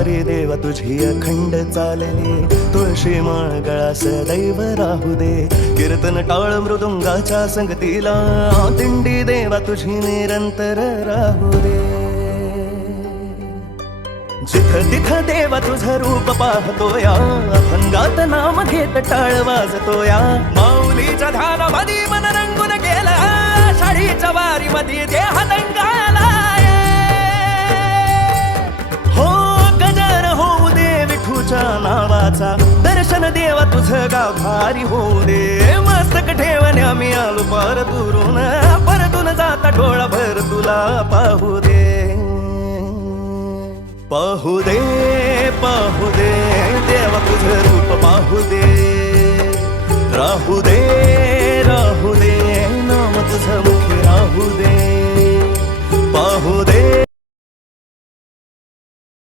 वारी देवा तुझी अखंड चालली, तुळशी माळ गळा सदैव राहू दे. कीर्तन टाळ मृदुंगाच्या संगतीला, दिंडी देवा तुझी निरंतर राहू दे. जिथं तिथं देवा तुझं रूप पाहतोया, अभंगात नाम घेत टाळ वाजतोया. माऊलीच्या ध्यानामध्ये मन रंगून गेला, आषाढीच्या वारीमध्ये देह दंगालाय. हो गजर होऊ दे विठूच्या नावाचा, दर्शन देवा तुझं गाव भारी होऊ दे. मस्तक ठेवणे आम्ही आलो पार दुरून, परतून जाता डोळा भर तुला पाहू दे. पाहू दे पाहू दे देवा तुझं रूप पाहू दे. राहू दे राहू दे नाम तुझं मुखी राहू दे.